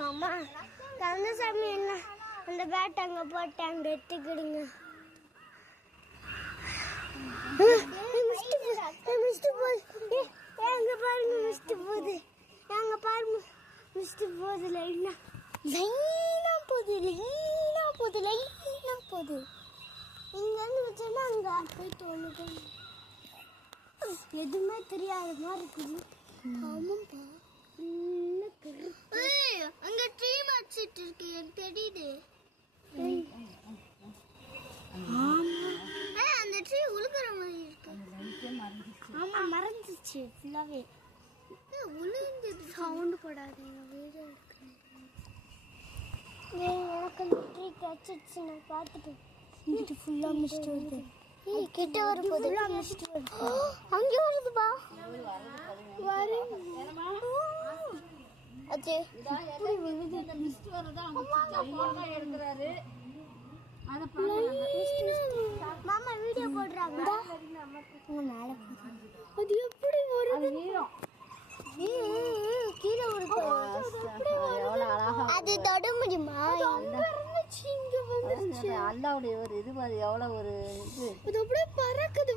மாமா கந்தசாமி என்ன அந்த பேட் அங்க போட்டு அங்க எடுத்துக்கிடுங்க. எங்க பாருங்க மிஸ்ட் போகுது, எங்க பாருங்க மிஸ்ட் போகுது, லைனா லைனா போகுது, லைனா போகுது, லைனா போகுது. இங்க இருந்து வச்சோன்னா அங்க போயிட்டு ஒண்ணுக்கு எதுவுமே தெரியாத மாதிரி இருக்குது. ஆமாப்பா, அங்க ட்ரீ வச்சிட்டு இருக்கு, எனக்கு தெரியுது. அந்த ட்ரீ உழுகுற மாதிரி இருக்கு. ஆமா மறந்துச்சு ஃபுல்லாவே. உளுந்து சவுண்ட் போடாதீங்க, வீடியோ இருக்கு. எனக்கு அந்த ட்ரீ கச்சிச்சு, நான் பார்த்துட்டு இங்கிட்டு ஃபுல்லா மிஸ்ட் வருது. கிட்ட வரும்போது ஃபுல்லா மிஸ்ட் வருது. அங்கே வருதுப்பா, வரும் அச்சே இப்படி வருது. மிஸ்ட் வரதா அவங்க எடுக்கறாரு. மாமா வீடியோ போடுறாங்க. மேல அது எப்படி வருது? கீழே வருது. அது தொட முடியுமா? அல்லாவுடைய ஒரு இது எவ்வளவு ஒரு இது, அது அப்படியே பறக்குது.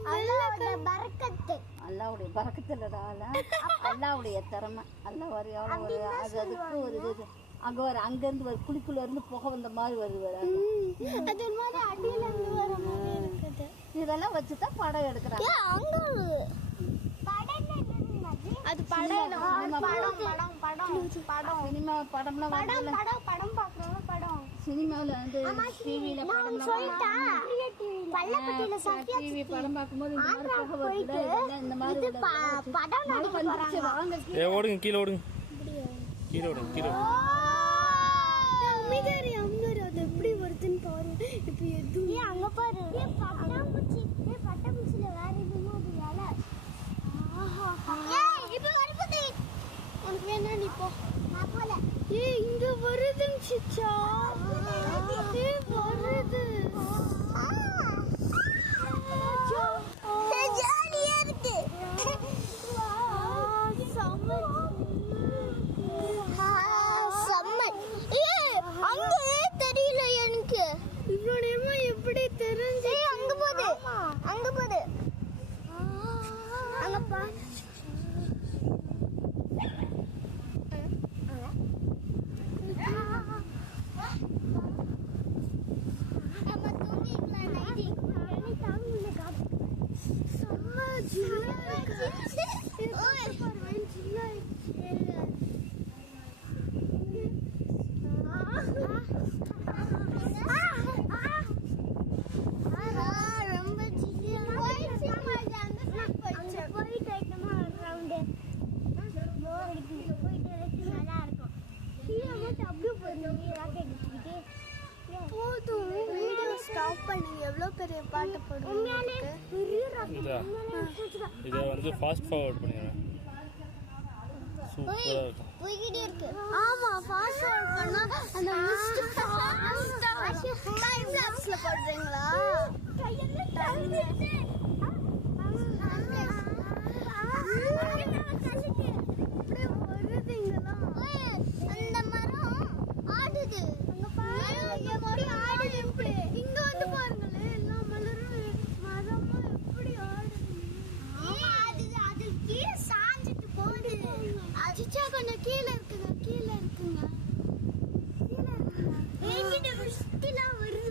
பறக்கத்து அல்லாவுடைய பறக்கத்துல அல்லாவுடைய திறமை. அல்லா ஒரு எவ்வளவு ஒரு அது அதுக்கு ஒரு இது. அங்க வர அங்க இருந்து ஒரு குழிக்குள்ள இருந்து புகை வந்த மாதிரி வருது. அது மாதிரி அடியில இருந்து வர மாதிரி இருக்குது. இதெல்லாம் வச்சுதான் படம் எடுக்கிறாங்க. அது படம் படம் படம் படம் சினிமா படம்லாம் படம் படம் படம் பாக்குறோம். படம் சினிமாவில் வந்து டிவியில படம் பள்ளப்பட்டியில டிவி படம் பார்க்கும்போது இந்த மாதிரி படம் வாங்க. ஓடுங்க, கீழே ஓடுங்க, கீழே ஓடுங்க, கீழே அமைதாரி அம்மர். அது எப்படி வருதுன்னு பாரு. இப்ப எதுவும் அங்க பாரு, பட்டாம்பூச்சி. பட்டாம்பூச்சியில வேற எதுவும் அது வேலை. இப்ப வருது. உனக்கு வேணா நீ போ, நான் போல. இங்க வருதுன்னு சிச்சா. வருது, ஜாலியா இருக்கு. அங்கே தெரியல எனக்கு. இவ்வளோ நேரமா எப்படி தெரிஞ்சு? அங்க போகுது, அங்க போகுது, அங்க பா. போதும், வீடியோ ஸ்டாப் பண்ணுங்க. எவ்வளோ பெரிய பாட்டு போடுவோம். இதை வந்து ஃபாஸ்ட் ஃபார்வர்ட் பண்ணிடுறேன். சூப்பராக இருக்கும். போய்கிட்டே இருக்கு. ஆமா, ஃபாஸ்ட் ஃபார்வர்ட் பண்ணா அந்த மிஸ்ட் டைம் லாப்ஸ்ல போடுறீங்களா? அந்த மரம் ஆடுது. அங்க பாரு, ஆடுது. இங்க வந்து பாருங்களேன், எல்லா மலரும் மரமும் எப்படி ஆடுது. அது கீழே சாஞ்சிட்டு போகுது. அச்சிச்சா கொஞ்சம் கீழே இருக்குங்க, கீழே இருக்குங்க, கீழே இருக்குங்க. என்கிட்ட மிஸ்டிலாம் வருது.